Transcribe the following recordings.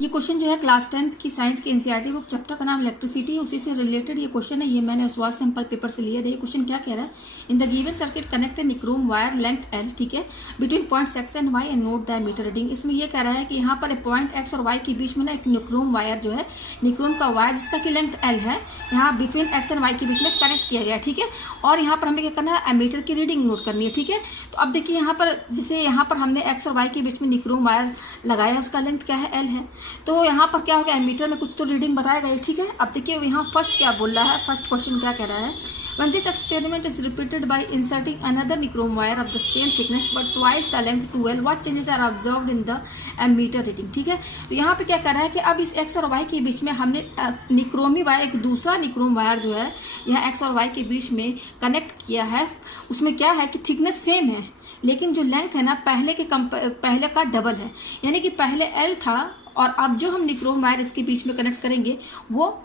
ये क्वेश्चन जो है क्लास 10th की साइंस की एनसीईआरटी बुक चैप्टर का नाम इलेक्ट्रिसिटी है, उसी से रिलेटेड ये क्वेश्चन है। ये मैंने स्वाद सैंपल पेपर से लिया था। ये क्वेश्चन क्या कह रहा है, in the given circuit connect nichrome wire length L, ठीक है, between points X and Y and note the meter reading. इसमें ये कह रहा है कि यहाँ पर पॉइंट एक्स और वाई के बीच में ना एक निक्रोम वायर जो है, निक्रोम का वायर जिसका की लेंथ एल है, यहाँ बिटवीन एक्स एंड वाई के बीच में कनेक्ट किया गया, ठीक है। और यहाँ पर हमें क्या करना है, एमीटर की रीडिंग नोट करनी है, ठीक है। तो अब देखिए यहाँ पर जैसे यहाँ पर हमने एक्स और वाई के बीच में निक्रोम वायर लगाया, उसका लेंथ क्या है, एल है। तो यहाँ पर क्या होगा, एमीटर में कुछ तो रीडिंग बताएगा ये, ठीक है। अब देखिए यहाँ फर्स्ट क्या बोल रहा है, फर्स्ट क्वेश्चन क्या कह रहा है, when this experiment is repeated by inserting another nichrome wire of the same thickness but twice the length 2l, what changes are observed in the ammeter reading, ठीक है। तो यहाँ पे क्या कर रहा है कि अब इस x और y के बीच में हमने निक्रोमी वायर, एक दूसरा निक्रोम वायर जो है यहाँ x और y के बीच में कनेक्ट किया है। उसमें क्या है कि थिकनेस सेम है, लेकिन जो लेंथ है ना पहले का डबल है, यानी कि पहले l था और अब जो हम निक्रोम वायर इसके बीच में कनेक्ट करेंगे वो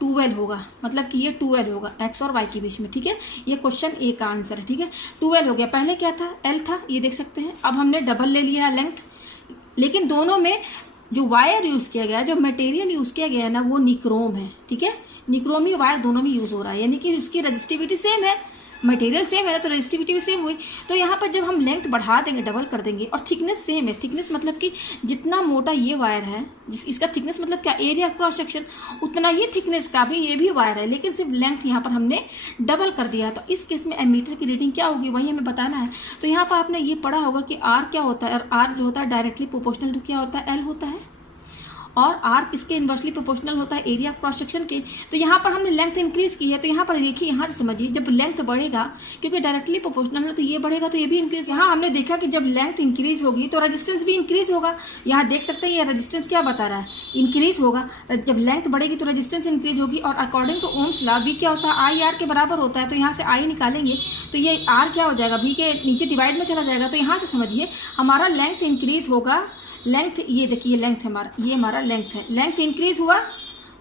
2l होगा, मतलब कि ये 2l होगा x और y के बीच में, ठीक है। ये क्वेश्चन ए का आंसर है, ठीक है। 2l हो गया, पहले क्या था, l था, ये देख सकते हैं। अब हमने डबल ले लिया है लेंथ, लेकिन दोनों में जो वायर यूज किया गया है, जो मटेरियल यूज किया गया है ना, वो निक्रोम है, ठीक है। निक्रोमी वायर दोनों में यूज हो रहा है, यानी कि उसकी रजिस्टिविटी सेम है, मटेरियल सेम है ना, तो रजिस्टिविटी भी सेम हुई। तो यहाँ पर जब हम लेंथ बढ़ा देंगे, डबल कर देंगे, और थिकनेस सेम है, थिकनेस मतलब कि जितना मोटा ये वायर है, इसका थिकनेस मतलब क्या, एरिया क्रॉस सेक्शन, उतना ही थिकनेस का भी ये भी वायर है, लेकिन सिर्फ लेंथ यहाँ पर हमने डबल कर दिया। तो इस केस में एमीटर की रीडिंग क्या होगी, वही हमें बताना है। तो यहाँ पर आपने ये पढ़ा होगा कि आर क्या होता है, और आर जो होता है डायरेक्टली प्रोपोर्शनल टू क्या होता है, एल होता है, और आर किसके इन्वर्सली प्रोपोर्शनल होता है, एरिया क्रॉस सेक्शन के। तो यहाँ पर हमने लेंथ इंक्रीज की है, तो यहाँ पर देखिए, यहाँ से समझिए, जब लेंथ बढ़ेगा, क्योंकि डायरेक्टली प्रोपोर्शनल है तो ये बढ़ेगा तो ये भी इंक्रीज। यहाँ हमने देखा कि जब लेंथ इंक्रीज होगी तो रेजिस्टेंस भी इंक्रीज होगा। यहाँ देख सकते हैं ये रेजिस्टेंस क्या बता रहा है, इंक्रीज होगा। जब लेंथ बढ़ेगी तो रेजिस्टेंस इंक्रीज होगी, और according to Ohm's law V क्या होता है, आई आर के बराबर होता है। तो यहाँ से आई निकालेंगे तो ये आर क्या हो जाएगा, वी के नीचे डिवाइड में चला जाएगा। तो यहाँ से समझिए हमारा लेंथ इंक्रीज होगा, लेंथ ये देखिए लेंथ है हमारा, ये हमारा लेंथ है, लेंथ इंक्रीज हुआ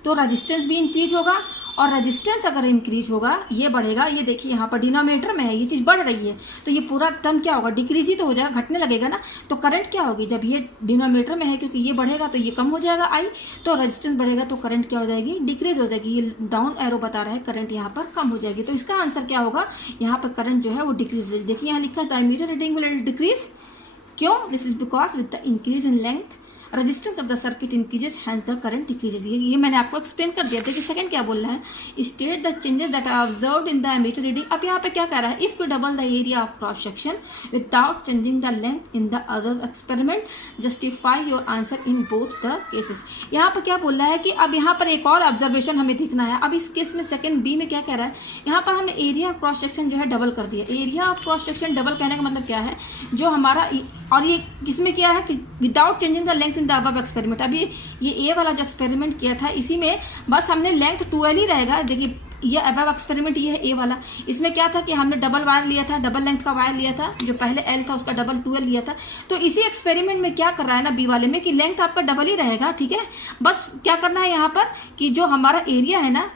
तो रेजिस्टेंस भी इंक्रीज होगा, और रेजिस्टेंस अगर इंक्रीज होगा ये बढ़ेगा। ये देखिए यहाँ पर डिनोमिनेटर में है, ये चीज़ बढ़ रही है, तो ये पूरा टर्म क्या होगा, डिक्रीज ही तो हो जाएगा, घटने लगेगा ना। तो करंट क्या होगी, जब ये डिनोमिनेटर में है, क्योंकि ये बढ़ेगा तो ये कम हो जाएगा आई, तो रेजिस्टेंस बढ़ेगा तो करंट क्या हो जाएगी, डिक्रीज हो जाएगी। ये डाउन एरो बता रहा है, करंट यहाँ पर कम हो जाएगी। तो इसका आंसर क्या होगा, यहाँ पर करंट जो है वो डिक्रीज। देखिए यहाँ लिखा है एमीटर रीडिंग विल डिक्रीज, क्यों, this is because with the increase in length resistance of the circuit increases, hence the current decreases. ये मैंने आपको एक्सप्लेन कर दिया। देखिए सेकंड क्या बोल रहा है, state the changes that are observed in the ammeter reading. अब यहाँ पे क्या कह रहा है, if you double the area of cross section without changing the length in the other experiment, justify your answer in both the cases. यहाँ पर क्या बोल रहा है कि अब यहाँ पर एक और ऑब्जर्वेशन हमें देखना है। अब इस केस में सेकंड बी में क्या कह रहा है, यहाँ पर हमने एरिया ऑफ क्रॉस सेक्शन जो है डबल कर दिया। Area of cross section double कहने का मतलब क्या है, जो हमारा, और ये किसमें किया है कि without changing the length in the above experiment. अभी ये ए वाला जो एक्सपेरिमेंट किया था, इसी में बस हमने लेंथ 2l ही रहेगा। देखिए ये अबव एक्सपेरिमेंट ये है ए वाला, इसमें क्या था कि हमने डबल वायर लिया था, डबल लेंथ का वायर लिया था, जो पहले l था उसका डबल 2l लिया था। तो इसी एक्सपेरिमेंट में क्या कर रहा है ना बी वाले में, कि लेंथ आपका डबल ही रहेगा, ठीक है। बस क्या करना है यहाँ पर कि जो हमारा एरिया है ना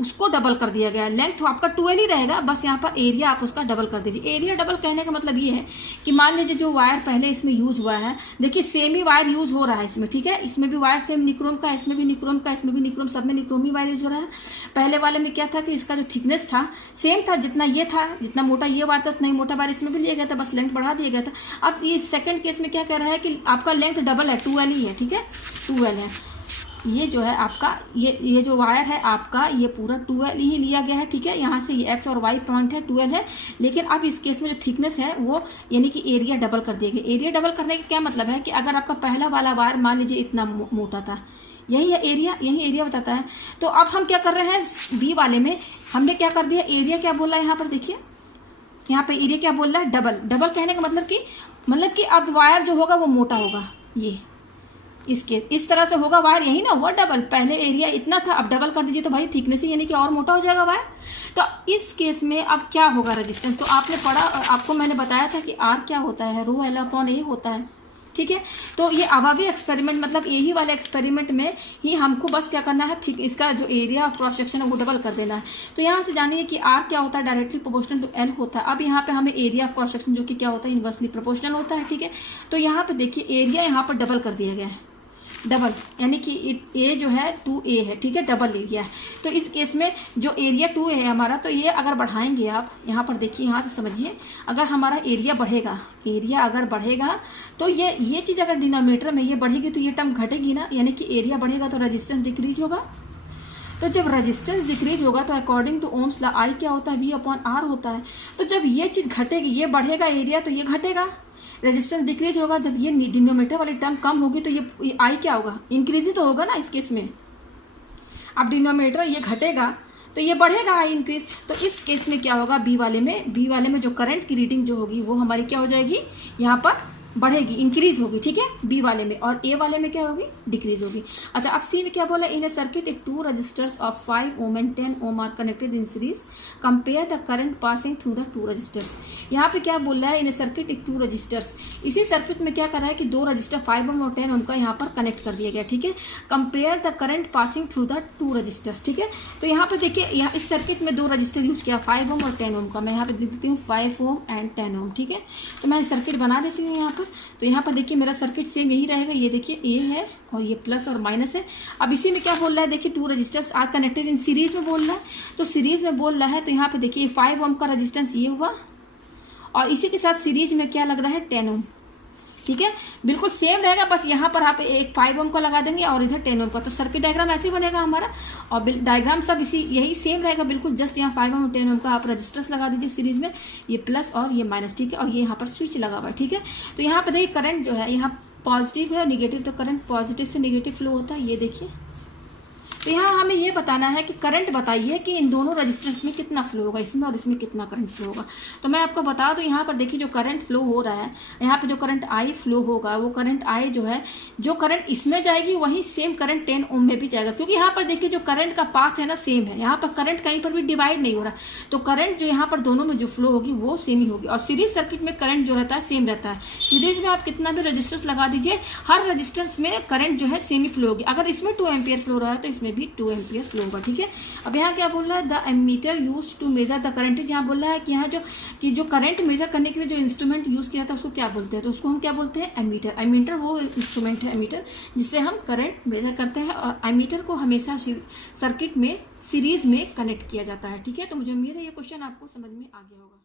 उसको डबल कर दिया गया, लेंथ तो आपका 2l ही रहेगा, बस यहाँ पर एरिया आप उसका डबल कर दीजिए। एरिया डबल कहने का मतलब ये है कि मान लीजिए जो वायर पहले इसमें यूज हुआ है, देखिए सेम ही वायर यूज हो रहा है इसमें, ठीक है। इसमें भी वायर सेम निक्रोम का, इसमें भी निक्रोम का, इसमें भी निक्रोम, सब में निक्रोम ही वायर यूज हो रहा है। पहले वाले में क्या था कि इसका जो थिकनेस था सेम था, जितना ये था, जितना मोटा ये वायर था उतना ही मोटा वायर इसमें भी लिया गया था, बस लेंथ बढ़ा दिया गया था। अब ये सेकंड केस में क्या कह रहा है कि आपका लेंथ डबल है, 2l ही है, ठीक है, 2l है। ये जो है आपका ये जो वायर है आपका, ये पूरा 2l ही लिया गया है, ठीक है। यहाँ से ये x और y पॉइंट है, 2l है, लेकिन अब इस केस में जो थिकनेस है वो यानी कि एरिया डबल कर दिया गया। एरिया डबल करने का क्या मतलब है कि अगर आपका पहला वाला वायर मान लीजिए इतना मोटा था, यही है एरिया, यही एरिया बताता है। तो अब हम क्या कर रहे हैं, बी वाले में हमने क्या कर दिया, एरिया क्या बोला है यहाँ पर, देखिए यहाँ पे एरिया क्या बोल रहा है, डबल। डबल कहने का मतलब कि अब वायर जो होगा वो मोटा होगा, ये इसके इस तरह से होगा वायर, यही ना हुआ डबल। पहले एरिया इतना था, अब डबल कर दीजिए तो भाई थिकनेस ही यानी कि और मोटा हो जाएगा वायर। तो इस केस में अब क्या होगा रेजिस्टेंस, तो आपने पढ़ा, आपको मैंने बताया था कि आर क्या होता है, रो एल अपॉन ए होता है, ठीक है। तो ये अभावी एक्सपेरिमेंट मतलब यही वाले एक्सपेरिमेंट में ही हमको बस क्या करना है, इसका जो एरिया ऑफ क्रॉस सेक्शन है वो डबल कर देना है। तो यहाँ से जानिए कि आर क्या होता है, डायरेक्टली प्रोपोर्शनल टू एल होता है। अब यहाँ पे हमें एरिया ऑफ क्रॉस सेक्शन जो कि क्या होता है, इनवर्सली प्रोपोर्शनल होता है, ठीक है। तो यहाँ पे देखिए एरिया यहाँ पर डबल कर दिया गया है, डबल, यानी कि ए जो है 2a है, ठीक है, डबल एरिया है। तो इस केस में जो एरिया 2a है हमारा, तो ये अगर बढ़ाएंगे आप यहाँ पर देखिए, यहाँ से समझिए, अगर हमारा एरिया बढ़ेगा, एरिया अगर बढ़ेगा तो ये चीज़ अगर डिनोमिनेटर में ये बढ़ेगी तो ये टर्म घटेगी ना, यानी कि एरिया बढ़ेगा तो रेजिस्टेंस डिक्रीज होगा। तो जब रेजिस्टेंस डिक्रीज होगा तो according to Ohm's law I क्या होता है, V/R होता है। तो जब ये चीज़ घटेगी, ये बढ़ेगा एरिया तो ये घटेगा, रेजिस्टेंस डिक्रीज होगा। जब ये डिनोमिनेटर वाली टर्म कम होगी तो ये आई क्या होगा, इंक्रीज ही तो होगा ना इस केस में। अब डिनोमिनेटर ये घटेगा तो ये बढ़ेगा, आई इंक्रीज। तो इस केस में क्या होगा, बी वाले में जो करंट की रीडिंग जो होगी वो हमारी क्या हो जाएगी, यहाँ पर बढ़ेगी, इंक्रीज होगी, ठीक है, बी वाले में। और ए वाले में क्या होगी, डिक्रीज होगी। अच्छा, अब सी में क्या बोला, इन ए सर्किट एक 2 resistors of 5 ohm and 10 ohm are connected in series, compare the current passing through the 2 resistors. यहाँ पे क्या बोल रहा है, इन ए सर्किट एक 2 रजिस्टर्स, इसी सर्किट में क्या कर रहा है कि 2 रजिस्टर 5 ओम और 10 ओम का यहाँ पर कनेक्ट कर दिया गया, ठीक है। Compare the current passing through the 2 resistors, ठीक है। तो यहाँ पर देखिए, यहाँ इस सर्किट में 2 रजिस्टर यूज किया, 5 ओम और 10 ओम का। मैं यहाँ पे लिख देती हूँ 5 ओम एंड 10 ओम, ठीक है। तो मैं सर्किट बना देती हूँ यहाँ पर। तो यहाँ पर देखिए मेरा सर्किट सेम यही रहेगा, ये देखिए ए है और ये प्लस और माइनस है। अब इसी में क्या बोल रहा है, देखिए 2 resistors are connected in series में बोल रहा है। तो सीरीज में बोल रहा है तो यहाँ पे देखिए 5 ओम का रजिस्टेंस ये हुआ और इसी के साथ सीरीज में क्या लग रहा है, 10 ओम, ठीक है, बिल्कुल सेम रहेगा। बस यहाँ पर आप एक 5 ओम का लगा देंगे और इधर 10 ओम का। तो सर्किट डायग्राम ऐसे ही बनेगा हमारा, और डायग्राम सब यही सेम रहेगा बिल्कुल। जस्ट यहाँ 5 ओम और 10 ओम का आप रजिस्टर्स लगा दीजिए सीरीज में, ये प्लस और ये माइनस, ठीक है। और ये यहाँ पर स्विच लगा हुआ है, ठीक है। तो यहाँ पर देखिए करंट जो है यहाँ पॉजिटिव है, निगेटिव, तो करंट पॉजिटिव से निगेटिव फ्लो होता है, ये देखिए। तो यहाँ हमें ये बताना है कि करंट बताइए कि इन दोनों रजिस्टर्स में कितना फ्लो होगा, इसमें और इसमें कितना करंट फ्लो होगा। तो मैं आपको बता दूं, यहाँ पर देखिए जो करंट फ्लो हो रहा है, यहाँ पे जो करंट आई फ्लो होगा, वो करंट आई जो है, जो करंट इसमें जाएगी वही सेम करंट 10 ओम में भी जाएगा, क्योंकि यहाँ पर देखिए जो करंट का पाथ है ना सेम है, यहाँ पर करंट कहीं पर भी डिवाइड नहीं हो रहा। तो करंट जो यहाँ पर दोनों में जो फ्लो होगी वो सेम ही होगी। और सीरीज सर्किट में करंट जो रहता है सेम रहता है। सीरीज में आप कितना भी रजिस्टर्स लगा दीजिए, हर रजिस्टर्स में करंट जो है सेम ही फ्लो होगी। अगर इसमें 2 एम्पियर फ्लो रहा है तो इसमें भी 2 एम्पियर फ्लो होगा, ठीक है। अब यहाँ क्या बोल रहा है, the ammeter used to measure the current. यहाँ बोल रहा है कि यहाँ जो करंट मेजर करने के लिए जो इंस्ट्रूमेंट यूज किया था उसको क्या बोलते हैं, तो उसको हम क्या बोलते हैं, एमीटर। एमीटर वो इंस्ट्रूमेंट है, एमीटर, जिससे हम करंट मेजर करते हैं। और एमीटर को हमेशा सर्किट में सीरीज में कनेक्ट किया जाता है, ठीक है। तो मुझे उम्मीद है ये क्वेश्चन आपको समझ में आ गया होगा।